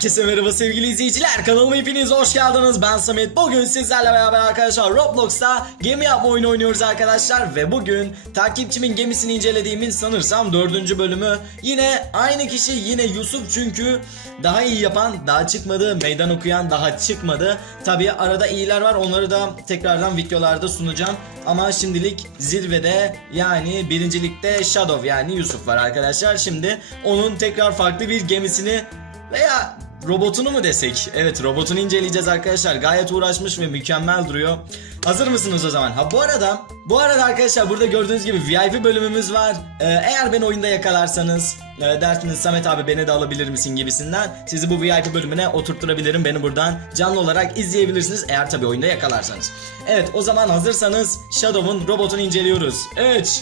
Herkese merhaba sevgili izleyiciler. Kanalıma hepiniz hoş geldiniz. Ben Samet. Bugün sizlerle beraber arkadaşlar Roblox'ta gemi yapma oyunu oynuyoruz arkadaşlar. Ve bugün takipçimin gemisini incelediğimin sanırsam dördüncü bölümü. Yine aynı kişi yine Yusuf. Çünkü daha iyi yapan daha çıkmadı. Meydan okuyan daha çıkmadı. Tabi arada iyiler var. Onları da tekrardan videolarda sunacağım. Ama şimdilik zirvede yani birincilikte Shadow yani Yusuf var arkadaşlar. Şimdi onun tekrar farklı bir gemisini veya robotunu mu desek? Evet robotunu inceleyeceğiz arkadaşlar. Gayet uğraşmış ve mükemmel duruyor. Hazır mısınız o zaman? Ha bu arada bu arada arkadaşlar burada gördüğünüz gibi VIP bölümümüz var. Ee, eğer beni oyunda yakalarsanız e, dersiniz Samet abi beni de alabilir misin gibisinden sizi bu VIP bölümüne oturtturabilirim. Beni buradan canlı olarak izleyebilirsiniz eğer tabi oyunda yakalarsanız. Evet o zaman hazırsanız Shadow'un robotunu inceliyoruz. 3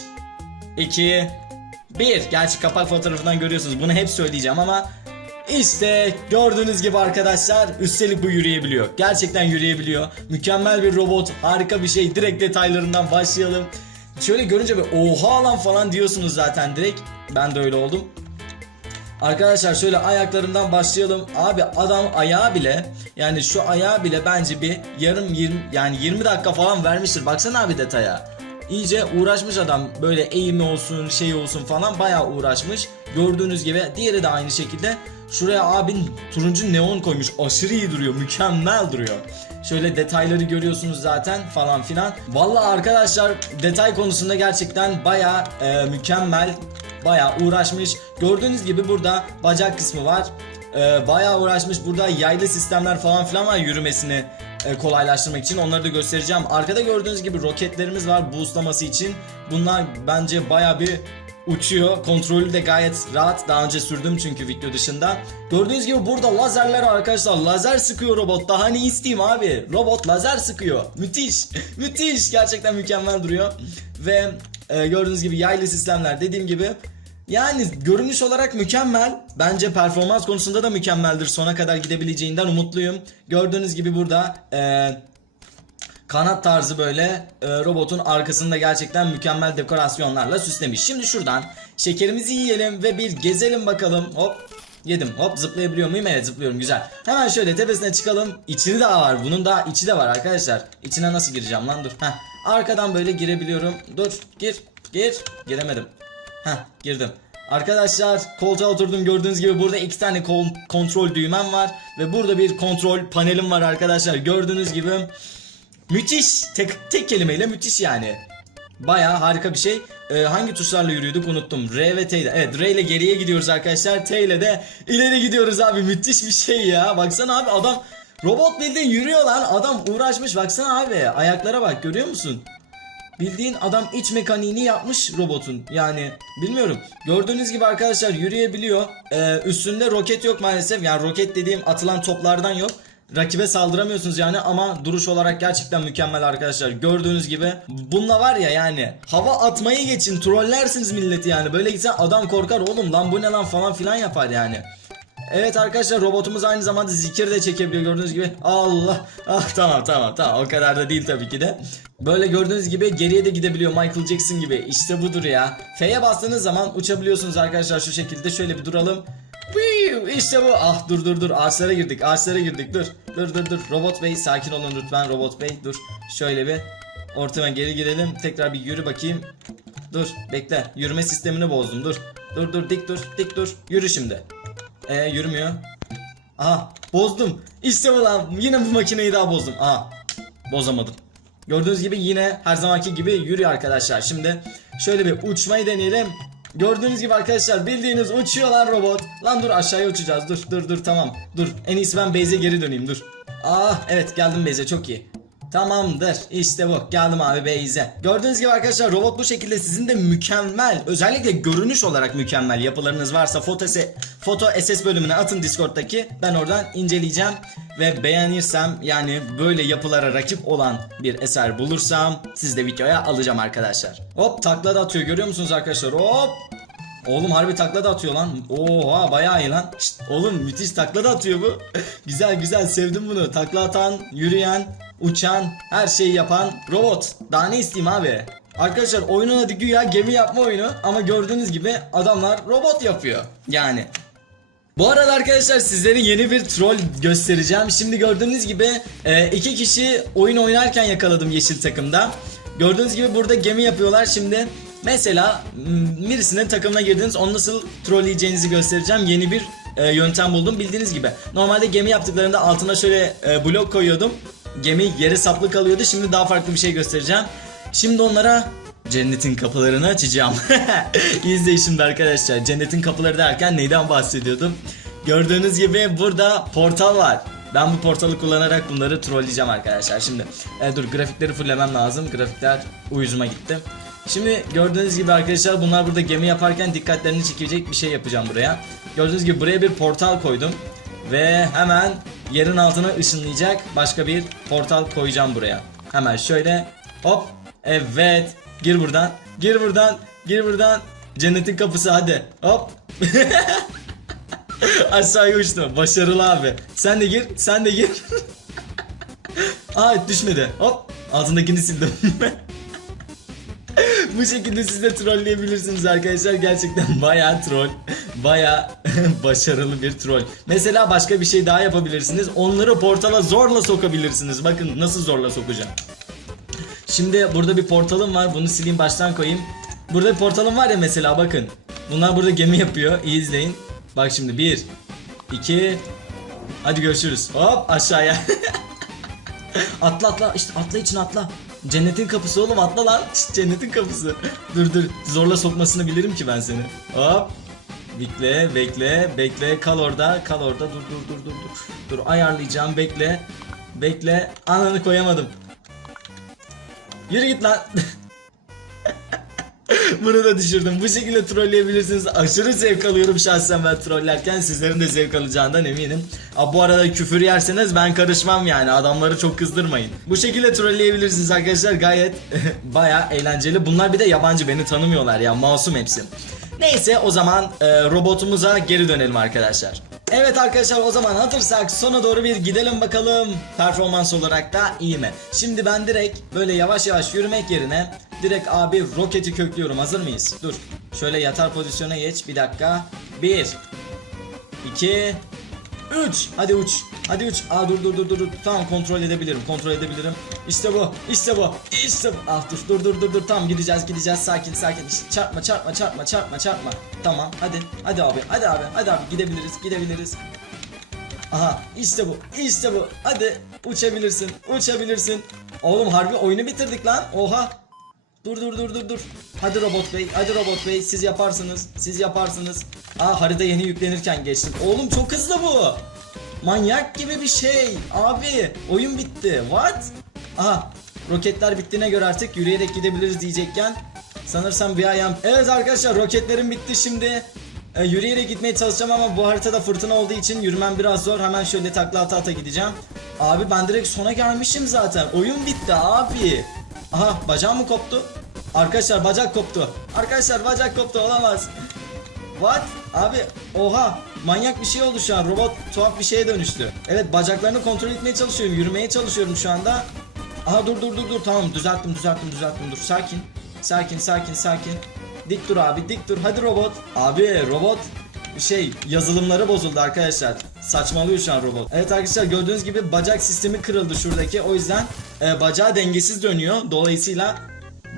2 1 Gerçi kapak fotoğrafından görüyorsunuz. Bunu hep söyleyeceğim ama işte gördüğünüz gibi arkadaşlar üstelik bu yürüyebiliyor. Gerçekten yürüyebiliyor. Mükemmel bir robot. Harika bir şey. Direkt detaylarından başlayalım. Şöyle görünce bir oha lan falan diyorsunuz zaten direkt. Ben de öyle oldum. Arkadaşlar şöyle ayaklarından başlayalım. Abi adam ayağı bile yani şu ayağı bile bence bir yarım 20 yani 20 dakika falan vermiştir. Baksana abi detaya. İyice uğraşmış adam böyle eğimi olsun şey olsun falan bayağı uğraşmış. Gördüğünüz gibi diğeri de aynı şekilde. Şuraya abin turuncu neon koymuş. Aşırı iyi duruyor. Mükemmel duruyor. Şöyle detayları görüyorsunuz zaten falan filan. Vallahi arkadaşlar detay konusunda gerçekten bayağı e, mükemmel. Bayağı uğraşmış. Gördüğünüz gibi burada bacak kısmı var. E, bayağı uğraşmış. Burada yaylı sistemler falan filan var yürümesini e, kolaylaştırmak için. Onları da göstereceğim. Arkada gördüğünüz gibi roketlerimiz var boostlaması için. Bunlar bence bayağı bir uçuyor. Kontrolü de gayet rahat. Daha önce sürdüm çünkü video dışında. Gördüğünüz gibi burada lazerler arkadaşlar. Lazer sıkıyor robot. Daha ne isteyeyim abi? Robot lazer sıkıyor. Müthiş. Müthiş. Gerçekten mükemmel duruyor. Ve e, gördüğünüz gibi yaylı sistemler dediğim gibi yani görünüş olarak mükemmel. Bence performans konusunda da mükemmeldir. Sona kadar gidebileceğinden umutluyum. Gördüğünüz gibi burada e, kanat tarzı böyle e, robotun arkasında gerçekten mükemmel dekorasyonlarla süslemiş. Şimdi şuradan şekerimizi yiyelim ve bir gezelim bakalım. Hop yedim. Hop zıplayabiliyor muyum? Evet zıplıyorum güzel. Hemen şöyle tepesine çıkalım. İçini daha var. Bunun daha içi de var arkadaşlar. İçine nasıl gireceğim lan dur. Heh. Arkadan böyle girebiliyorum. Dur gir gir. Giremedim. Heh girdim. Arkadaşlar koltuğa oturdum gördüğünüz gibi burada iki tane kon- kontrol düğmem var ve burada bir kontrol panelim var arkadaşlar gördüğünüz gibi müthiş tek, tek kelimeyle müthiş yani Baya harika bir şey. Ee, hangi tuşlarla yürüyorduk unuttum. R ve T ile. Evet R ile geriye gidiyoruz arkadaşlar. T ile de ileri gidiyoruz abi. Müthiş bir şey ya. Baksana abi adam robot bildiğin yürüyor lan. Adam uğraşmış. Baksana abi. Ayaklara bak görüyor musun? Bildiğin adam iç mekaniğini yapmış robotun. Yani bilmiyorum. Gördüğünüz gibi arkadaşlar yürüyebiliyor. Ee, üstünde roket yok maalesef. Yani roket dediğim atılan toplardan yok. Rakibe saldıramıyorsunuz yani ama duruş olarak gerçekten mükemmel arkadaşlar. Gördüğünüz gibi bununla var ya yani hava atmayı geçin trollersiniz milleti yani. Böyle gitsen adam korkar oğlum lan bu ne lan falan filan yapar yani. Evet arkadaşlar robotumuz aynı zamanda zikir de çekebiliyor gördüğünüz gibi. Allah. Ah tamam tamam tamam o kadar da değil tabii ki de. Böyle gördüğünüz gibi geriye de gidebiliyor Michael Jackson gibi. İşte budur ya. F'ye bastığınız zaman uçabiliyorsunuz arkadaşlar şu şekilde. Şöyle bir duralım. İşte bu. Ah dur dur dur. Ağaçlara girdik. Ağaçlara girdik. Dur. Dur dur dur. Robot Bey sakin olun lütfen Robot Bey. Dur. Şöyle bir ortama geri girelim. Tekrar bir yürü bakayım. Dur bekle. Yürüme sistemini bozdum. Dur. Dur dur dik dur. Dik dur. Yürü şimdi. Ee yürümüyor. Aha bozdum. İşte bu lan. Yine bu makineyi daha bozdum. Aha bozamadım. Gördüğünüz gibi yine her zamanki gibi yürüyor arkadaşlar. Şimdi şöyle bir uçmayı deneyelim. Gördüğünüz gibi arkadaşlar bildiğiniz uçuyor lan robot. Lan dur aşağıya uçacağız. Dur dur dur tamam. Dur en iyisi ben base'e geri döneyim dur. Ah evet geldim base'e çok iyi. Tamamdır. İşte bu. Geldim abi Beyze. Gördüğünüz gibi arkadaşlar robot bu şekilde sizin de mükemmel özellikle görünüş olarak mükemmel yapılarınız varsa foto, foto SS bölümüne atın Discord'daki. Ben oradan inceleyeceğim ve beğenirsem yani böyle yapılara rakip olan bir eser bulursam siz de videoya alacağım arkadaşlar. Hop takla da atıyor. Görüyor musunuz arkadaşlar? Hop Oğlum harbi takla da atıyor lan. Oha bayağı iyi lan. Şşt, oğlum müthiş takla da atıyor bu. güzel güzel sevdim bunu. Takla atan, yürüyen, uçan, her şeyi yapan robot. Daha ne isteyeyim abi? Arkadaşlar oyunun adı güya gemi yapma oyunu ama gördüğünüz gibi adamlar robot yapıyor. Yani Bu arada arkadaşlar sizlere yeni bir troll göstereceğim. Şimdi gördüğünüz gibi e, iki kişi oyun oynarken yakaladım yeşil takımda. Gördüğünüz gibi burada gemi yapıyorlar. Şimdi mesela birisinin takımına girdiniz onu nasıl trolleyeceğinizi göstereceğim. Yeni bir e, yöntem buldum bildiğiniz gibi. Normalde gemi yaptıklarında altına şöyle e, blok koyuyordum. Gemi yere saplı kalıyordu. Şimdi daha farklı bir şey göstereceğim. Şimdi onlara cennetin kapılarını açacağım. İzleyin şimdi arkadaşlar. Cennetin kapıları derken neyden bahsediyordum? Gördüğünüz gibi burada portal var. Ben bu portalı kullanarak bunları trolleyeceğim arkadaşlar. Şimdi e, dur grafikleri fullemem lazım. Grafikler uyuzuma gitti. Şimdi gördüğünüz gibi arkadaşlar bunlar burada gemi yaparken dikkatlerini çekecek bir şey yapacağım buraya. Gördüğünüz gibi buraya bir portal koydum. Ve hemen yerin altına ışınlayacak başka bir portal koyacağım buraya. Hemen şöyle hop evet gir buradan gir buradan gir buradan cennetin kapısı hadi hop aşağıya uçtu başarılı abi sen de gir sen de gir Aa düşmedi hop altındakini sildim Bu şekilde siz de trolleyebilirsiniz arkadaşlar. Gerçekten bayağı troll. Bayağı başarılı bir troll. Mesela başka bir şey daha yapabilirsiniz. Onları portala zorla sokabilirsiniz. Bakın nasıl zorla sokacağım. Şimdi burada bir portalım var. Bunu sileyim baştan koyayım. Burada bir portalım var ya mesela bakın. Bunlar burada gemi yapıyor. İyi izleyin. Bak şimdi 1 2 Hadi görüşürüz. Hop aşağıya. atla atla işte atla için atla. Cennetin kapısı oğlum atla lan. Cennetin kapısı. dur dur zorla sokmasını bilirim ki ben seni. Hop. Bekle bekle bekle kal orada kal orada dur dur dur dur dur. Dur ayarlayacağım bekle. Bekle ananı koyamadım. Yürü git lan. Bunu da düşürdüm. Bu şekilde trolleyebilirsiniz. Aşırı zevk alıyorum şahsen ben trollerken. Sizlerin de zevk alacağından eminim. Aa, bu arada küfür yerseniz ben karışmam yani. Adamları çok kızdırmayın. Bu şekilde trolleyebilirsiniz arkadaşlar. Gayet baya eğlenceli. Bunlar bir de yabancı beni tanımıyorlar ya. Masum hepsi. Neyse o zaman e, robotumuza geri dönelim arkadaşlar. Evet arkadaşlar o zaman hatırsak sona doğru bir gidelim bakalım. Performans olarak da iyi mi? Şimdi ben direkt böyle yavaş yavaş yürümek yerine direkt abi roketi köklüyorum. Hazır mıyız? Dur. Şöyle yatar pozisyona geç. Bir dakika. 1 2 3 Hadi uç. Hadi uç. Aa dur dur dur. dur. Tamam kontrol edebilirim. Kontrol edebilirim. İşte bu. İşte bu. İşte bu. Ah dur dur dur dur dur. Tamam gideceğiz gideceğiz. Sakin sakin. İşte çarpma çarpma çarpma çarpma çarpma. Tamam hadi. Hadi abi. Hadi abi. Hadi abi gidebiliriz. Gidebiliriz. Aha işte bu. işte bu. Hadi uçabilirsin. Uçabilirsin. Oğlum harbi oyunu bitirdik lan. Oha. Dur dur dur dur dur. Hadi robot bey. Hadi robot bey. Siz yaparsınız. Siz yaparsınız. Aa harita yeni yüklenirken geçtim. Oğlum çok hızlı bu. Manyak gibi bir şey. Abi oyun bitti. What? Aha roketler bittiğine göre artık yürüyerek gidebiliriz diyecekken sanırsam bir ayağım. Evet arkadaşlar roketlerim bitti şimdi. E, yürüyerek gitmeye çalışacağım ama bu haritada fırtına olduğu için yürümem biraz zor. Hemen şöyle takla ata ata gideceğim. Abi ben direkt sona gelmişim zaten. Oyun bitti abi. Aha bacağım mı koptu? Arkadaşlar bacak koptu. Arkadaşlar bacak koptu olamaz. What? Abi oha manyak bir şey oldu şu an robot tuhaf bir şeye dönüştü. Evet bacaklarını kontrol etmeye çalışıyorum yürümeye çalışıyorum şu anda. Aha dur dur dur dur tamam düzelttim düzelttim düzelttim dur sakin. Sakin sakin sakin. Dik dur abi dik dur hadi robot. Abi robot şey yazılımları bozuldu arkadaşlar. Saçmalıyor şu an robot. Evet arkadaşlar gördüğünüz gibi bacak sistemi kırıldı şuradaki. O yüzden e, bacağı dengesiz dönüyor. Dolayısıyla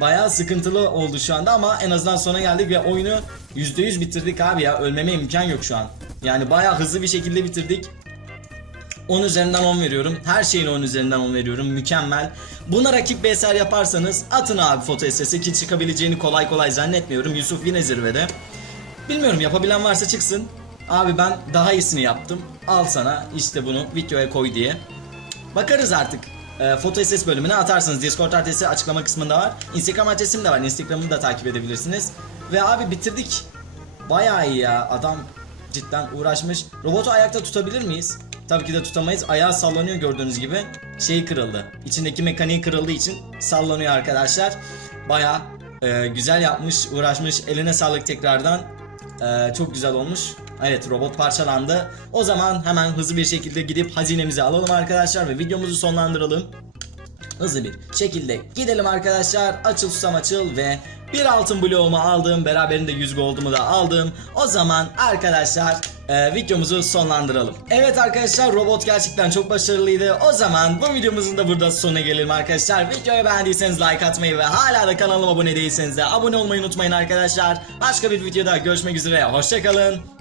Bayağı sıkıntılı oldu şu anda ama en azından sona geldik ve oyunu %100 bitirdik abi ya. Ölmeme imkan yok şu an. Yani bayağı hızlı bir şekilde bitirdik. 10 üzerinden 10 veriyorum. Her şeyin 10 üzerinden 10 veriyorum. Mükemmel. Buna rakip bir yaparsanız atın abi foto esesi ki çıkabileceğini kolay kolay zannetmiyorum. Yusuf yine zirvede. Bilmiyorum yapabilen varsa çıksın. Abi ben daha iyisini yaptım. Al sana işte bunu videoya koy diye. Bakarız artık. E, foto SS bölümüne atarsınız. Discord adresi açıklama kısmında var. Instagram adresim de var. Instagram'ı da takip edebilirsiniz. Ve abi bitirdik. Bayağı iyi ya. Adam cidden uğraşmış. Robotu ayakta tutabilir miyiz? Tabii ki de tutamayız. Ayağı sallanıyor gördüğünüz gibi. Şey kırıldı. İçindeki mekaniği kırıldığı için sallanıyor arkadaşlar. Bayağı e, güzel yapmış, uğraşmış. Eline sağlık tekrardan. E, çok güzel olmuş. Evet robot parçalandı. O zaman hemen hızlı bir şekilde gidip hazinemizi alalım arkadaşlar ve videomuzu sonlandıralım. Hızlı bir şekilde gidelim arkadaşlar. Açıl susam açıl ve Bir altın bloğumu aldım. Beraberinde 100 goldumu da aldım. O zaman arkadaşlar e, videomuzu sonlandıralım. Evet arkadaşlar robot gerçekten çok başarılıydı. O zaman bu videomuzun da burada sonuna gelelim arkadaşlar. Videoyu beğendiyseniz like atmayı ve hala da kanalıma abone değilseniz de abone olmayı unutmayın arkadaşlar. Başka bir videoda görüşmek üzere. Hoşçakalın.